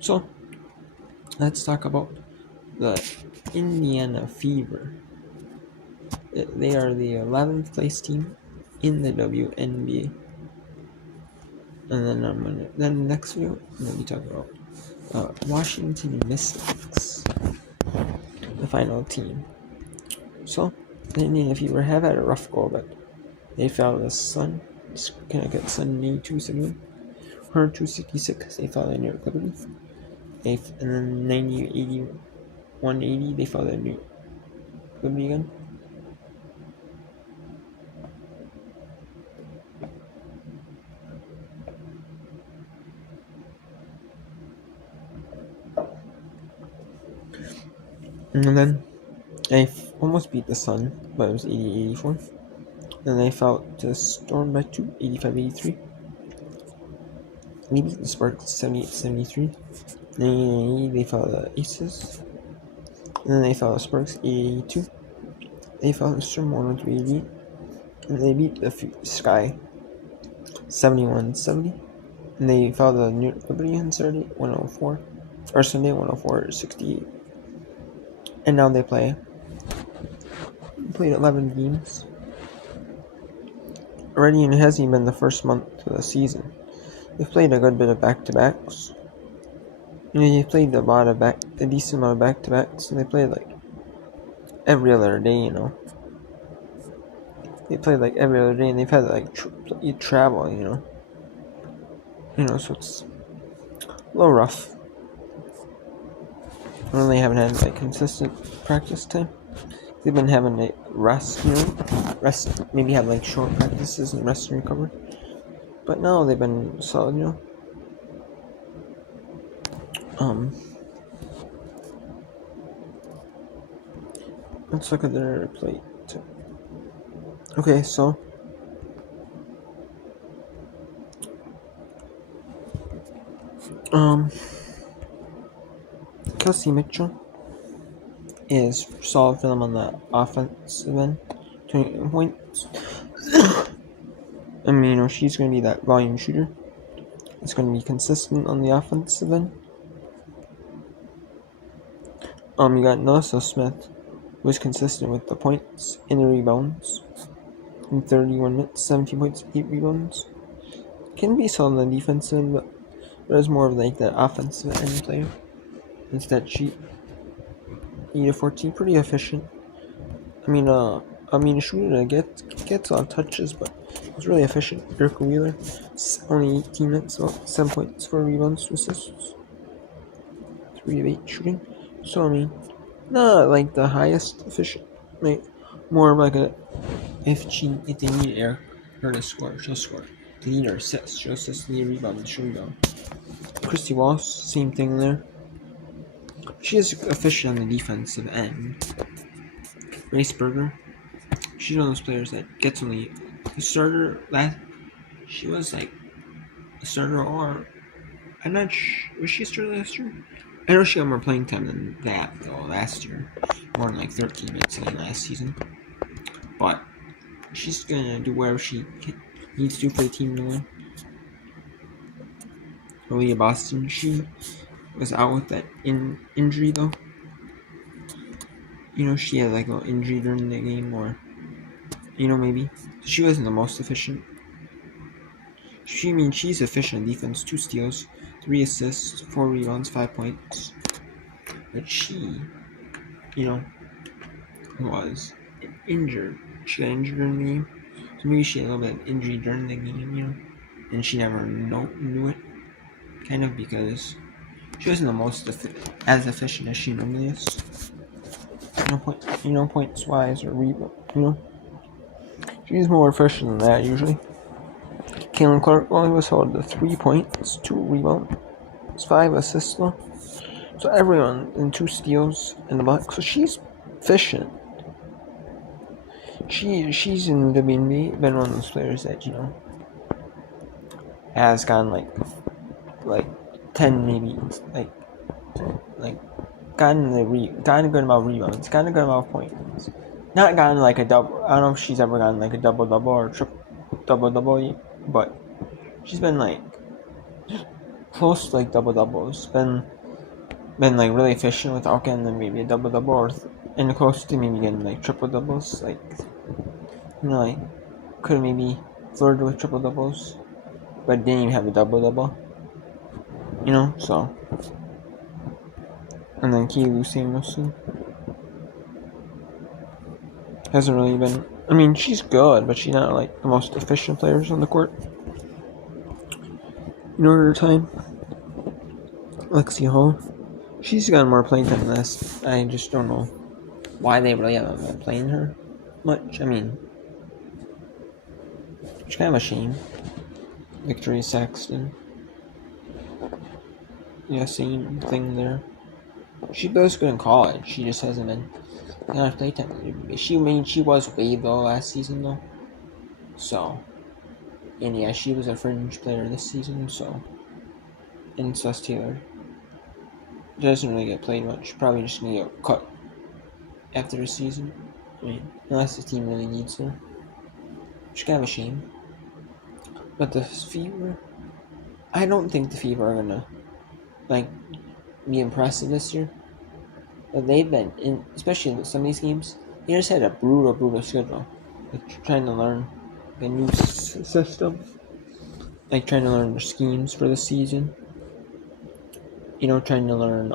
So let's talk about the Indiana Fever. They are the 11th place team in the WNBA. And then the next video, I'm going to be talking about Washington Mystics, the final team. So, the Indiana Fever have had a rough go, but they fell to the Sun, Connecticut Sun 82-71, 102-66. They fell to New York Liberty, and then 90-80, 180. They fell to New York Liberty again. And then they almost beat the Sun, but it was 80-84. Then they fell to the Storm by 2, 85-83. They beat the Sparks 78-73. Then they fell to the Aces. And then they fell to the Sparks 82. They fell to the Storm 103-88. And they beat the Sky 71-70. And they fell to the New York Liberty on Saturday 104. Or Sunday 104-68. And now they played 11 games already, and it hasn't even been the first month of the season. They've played a good bit of back-to-backs. They've played a decent amount of back-to-backs, and they played like every other day, They played like every other day, and they've had like travel, so it's a little rough. They haven't had like consistent practice time. They've been having to rest, maybe have like short practices and rest and recover. But now they've been solid, Let's look at their plate. Okay, so Kelsey Mitchell is solid for them on the offensive end, 20 points. She's going to be that volume shooter. It's going to be consistent on the offensive end. You got Nelson Smith, who was consistent with the points and the rebounds. In 31 minutes, 17 points, 8 rebounds. Can be solid on the defensive end, but is more of like the offensive end player. Instead, she 8-14, pretty efficient. A shooter that gets a lot of touches, but it's really efficient. Erica Wheeler, only 18 minutes, about 7 points, 4 rebounds, 2 assists, 3 of 8 shooting. So not like the highest efficient, more of like if they need her to score, she'll score. If they need her assist, she'll assist. They need a rebound, she'll rebound. Christy Walsh, same thing there. She is efficient on the defensive end. Grace Berger, she's one of those players that gets only the starter. She was like a starter, or I'm not sure. Was she a starter last year? I know she got more playing time than that though last year, more than like 13 minutes in last season. But she's gonna do whatever she needs to for the team to win. Aaliyah Boston, she was out with that injury though. She had like a little injury during the game, or maybe she wasn't the most efficient. She's efficient in defense, 2 steals, 3 assists, 4 rebounds, 5 points. But she, was injured. She got injured during the game, so maybe she had a little bit of injury during the game, and she never knew it, kind of, because she wasn't the most as efficient as she normally is. Points wise or rebound, she's more efficient than that usually. Caitlin Clark only was held to 3 points, 2 rebounds, 5 assists though. So everyone in 2 steals in the block. So she's efficient. She's in the WNBA been one of those players that has gotten like 10 maybe like gotten a good amount of rebounds, gotten a good amount of points. Not gotten like a double. I don't know if she's ever gotten like a double or triple double, but she's been like close to like double doubles. Been like really efficient without getting them maybe a double double or and close to maybe getting like triple doubles. Like like could have maybe flirted with triple doubles, but didn't even have a double double. So and then Keelu Samuelson hasn't really been. I mean, she's good, but she's not like the most efficient players on the court. Her time, Lexi Hall, she's gotten more playing time than this. I just don't know why they really haven't been playing her much. I mean, it's kind of a shame. Victoria Saxton, same thing there. She was good in college. She just hasn't been enough playtime. She was waived though last season though. So, and she was a fringe player this season. So, and Celeste Taylor doesn't really get played much. Probably just gonna get cut after the season. I mean, unless the team really needs her. Which is kind of a shame. But the Fever, I don't think the Fever are gonna be impressive this year. But they've been in, especially in some of these games. They just had a brutal schedule. Like trying to learn a new system. Like trying to learn their schemes for the season. Trying to learn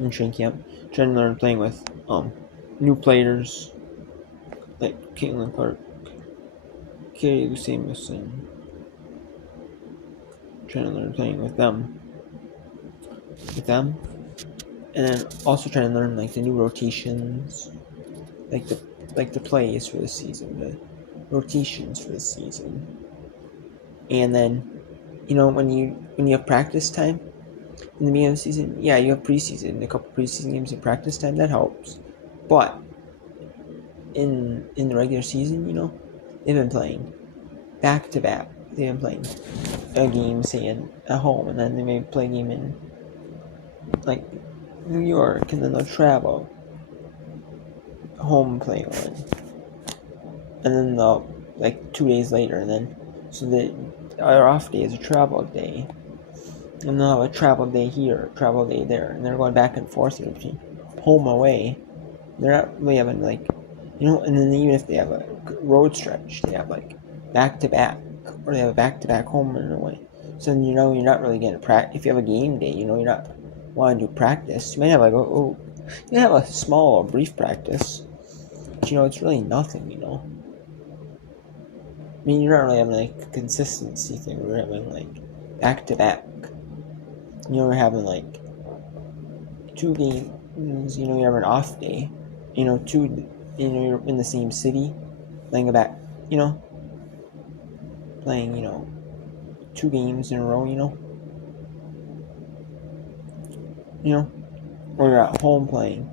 in training camp. Trying to learn playing with new players like Caitlin Clark, Katie Samuelson. Trying to learn playing with them. And then also trying to learn like the new rotations, like the plays for the season, the rotations for the season. And then, when you have practice time in the beginning of the season, you have preseason, a couple preseason games of practice time, that helps. But in the regular season, they've been playing back to back. They've been playing a game, say at home, and then they may play a game in like New York, and then they'll travel home, play one, and then they'll 2 days later, and then so our off day is a travel day, and they'll have a travel day here, travel day there, and they're going back and forth between home away. They're not really having and then even if they have a road stretch, they have back to back, or they have a back to back home and away. So then you're not really getting practice. If you have a game day, you're not want to do practice. You might have you have a small or brief practice, but it's really nothing. I mean, you're not really having a consistency thing. We're having back to back. We're having 2 games. You have an off day. Two. You're in the same city, playing playing 2 games in a row. Or you're at home playing.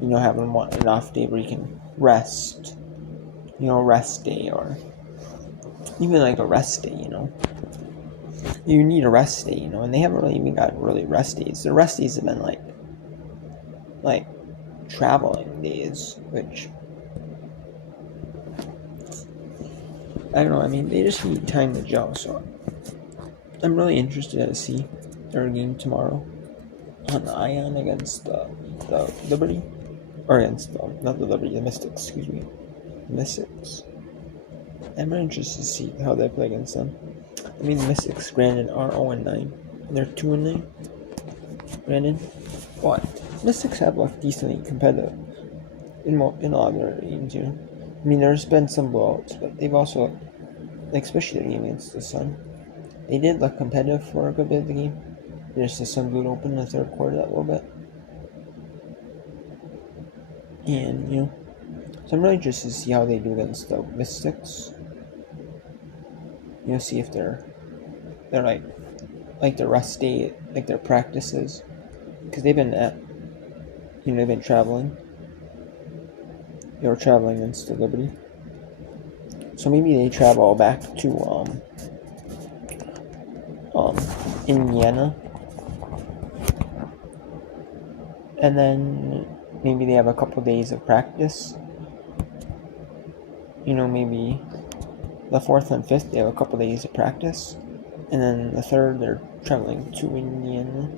Having an off day where you can rest. Rest day, or even a rest day. You need a rest day. And they haven't really even got rest days. The rest days have been like traveling days, which I don't know. I mean, they just need time to gel. So I'm really interested to see their game tomorrow on the Ion against the Liberty, or against not the Liberty, the Mystics. Excuse me, the Mystics. I'm really interested to see how they play against them. I mean, the Mystics, granted, are 0-9. They're 2-9. Granted, but Mystics have looked decently competitive in a lot of their games. I mean, there's been some blowouts, but they've also, especially the game against the Sun, they did look competitive for a good bit of the game. Just the Sun blew it open in the third quarter that little bit. And, so I'm really interested to see how they do against the Mystics. See if they're their rest day, their practices, because they've been they've been traveling. They were traveling against the Liberty, so maybe they travel back to Indiana, and then maybe they have a couple days of practice. Maybe the 4th and 5th they have a couple days of practice, and then the 3rd they're traveling to Indiana,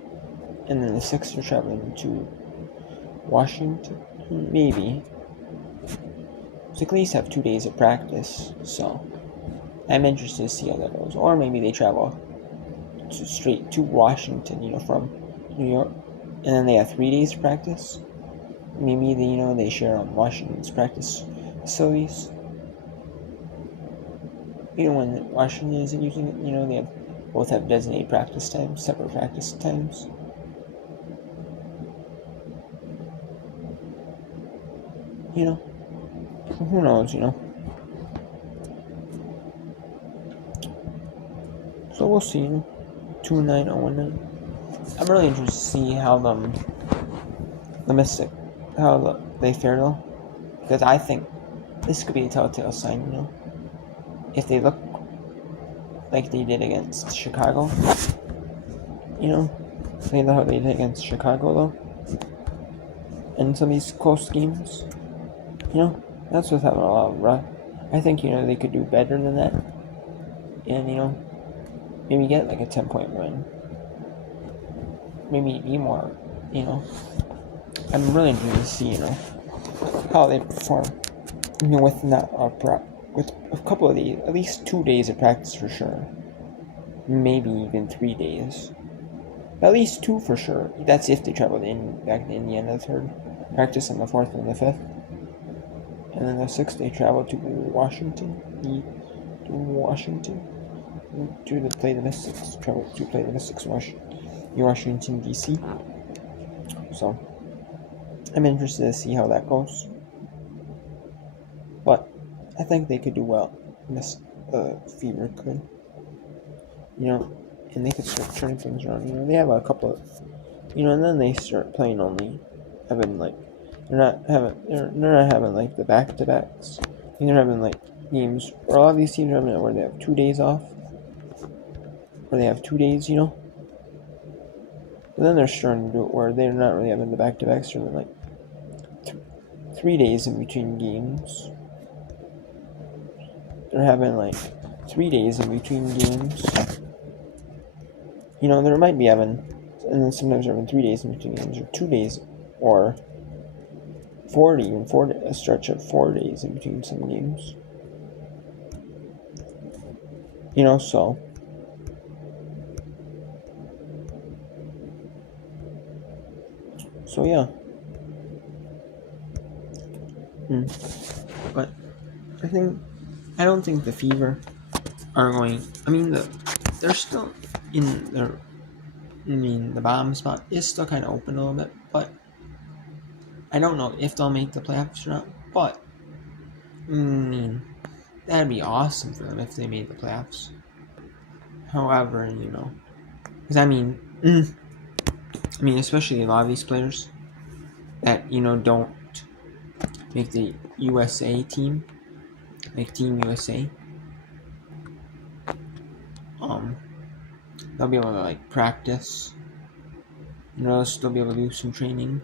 and then the 6th they're traveling to Washington, maybe. So at least have 2 days of practice, so I'm interested to see how that goes. Or maybe they travel straight to Washington, from New York, and then they have 3 days of practice. Maybe they share on Washington's practice facilities. When Washington isn't using it, they both have designated practice times, separate practice times. Who knows, So we'll see, 2-9, 0-9. I'm really interested to see how the Mystic, how they fare though, because I think this could be a telltale sign, if they look like they did against Chicago, they know how they did against Chicago though, in some of these close games, that's without a lot of rush. I think they could do better than that, and maybe get like a 10-point win, maybe be more, I'm really interested to see, how they perform, with that with a couple of days, at least 2 days of practice for sure, maybe even 3 days, at least 2 for sure. That's if they travel back to Indiana the 3rd, practice on the 4th and the 5th, and then the 6th they travel to Washington, to play the Mystics, Washington D.C. So I'm interested to see how that goes, but I think they could do well. Fever could, and they could start turning things around. They have a couple of, and then they start playing only, having like, they're not having like the back-to-backs. They're having like games, or a lot of these teams are having it where they have 2 days off, where they have 2 days, But then they're starting to do it where they're not really having the back-to-backs, they're like 3 days in between games. They're having like 3 days in between games. There might be having, and then sometimes they're having 3 days in between games, or 2 days, or 40, a stretch of 4 days in between some games. So yeah. But I don't think the Fever are going. They're still in their. The bottom spot is still kind of open a little bit, but I don't know if they'll make the playoffs or not. But that'd be awesome for them if they made the playoffs. However, because especially a lot of these players that don't make the USA team, like Team USA. They'll be able to like practice. They'll still be able to do some training.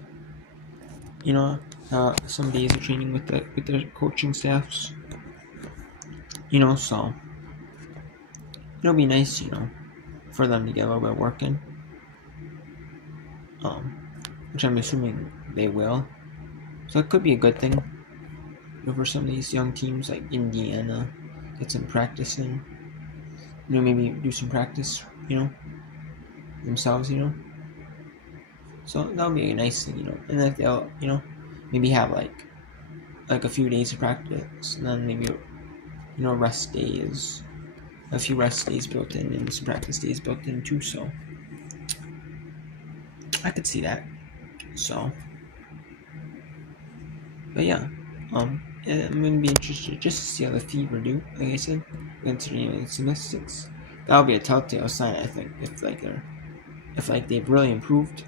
Some days of training with the coaching staffs. So it'll be nice, for them to get a little bit of work in. Which I'm assuming they will. So it could be a good thing for some of these young teams like Indiana, get some practice in. Maybe do some practice, themselves, So that'll be a nice thing, And then they'll, maybe have like a few days of practice, and then maybe, rest days, a few rest days built in, and some practice days built in too. So I could see that. So, but yeah, I'm gonna be interested just to see how the Fever do. Like I said, against the Mystics, that'll be a telltale sign. I think if they've really improved,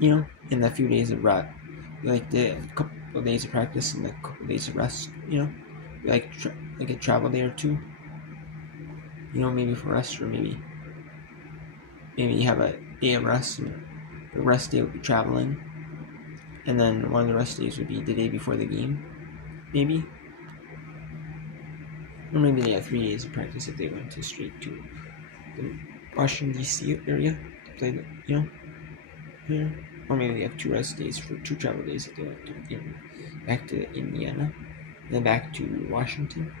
in the few days of rest, like the couple of days of practice and the couple of days of rest, like a travel day or two, maybe for rest, or maybe you have a day of rest, and the rest day would be traveling, and then one of the rest days would be the day before the game, maybe, or maybe they have 3 days of practice if they went to straight to the Washington D.C. area to play the here. Or maybe they have 2 rest days for 2 travel days that they have to back to Indiana, then back to Washington.